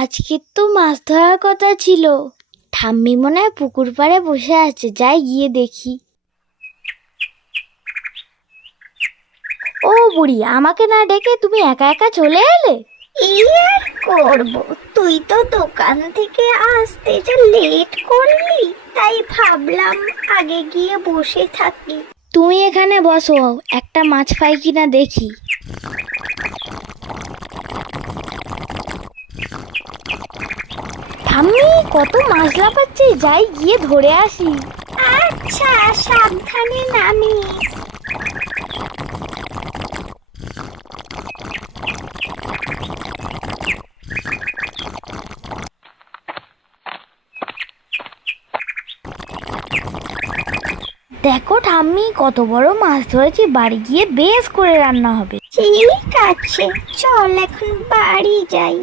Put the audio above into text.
আজকের তো মাছ ধরার কথা ছিল। ঠাম্মি মনে হয় পুকুর পাড়ে বসে আছে, যাই গিয়ে দেখি। ও বুড়ি, আমাকে না ডেকে তুমি একা একা চলে এলে? এই আর করব, তুই তো দোকান থেকে আসতে যা লেট করলি, তাই ভাবলাম আগে গিয়ে বসে থাকি। তুমি এখানে বসো, একটা মাছ পাই কিনা দেখি। ঠাম্মি, কত মাছ লাফাচ্ছে, যাই গিয়ে ধরে আসি। আচ্ছা, সাবধানে নামিস। দেখো ঠাম্মি, কত বড় মাছ ধরেছি, বাড়ি গিয়ে বেশ করে রান্না হবে। ঠিক আছে, চল এখন বাড়ি যাই।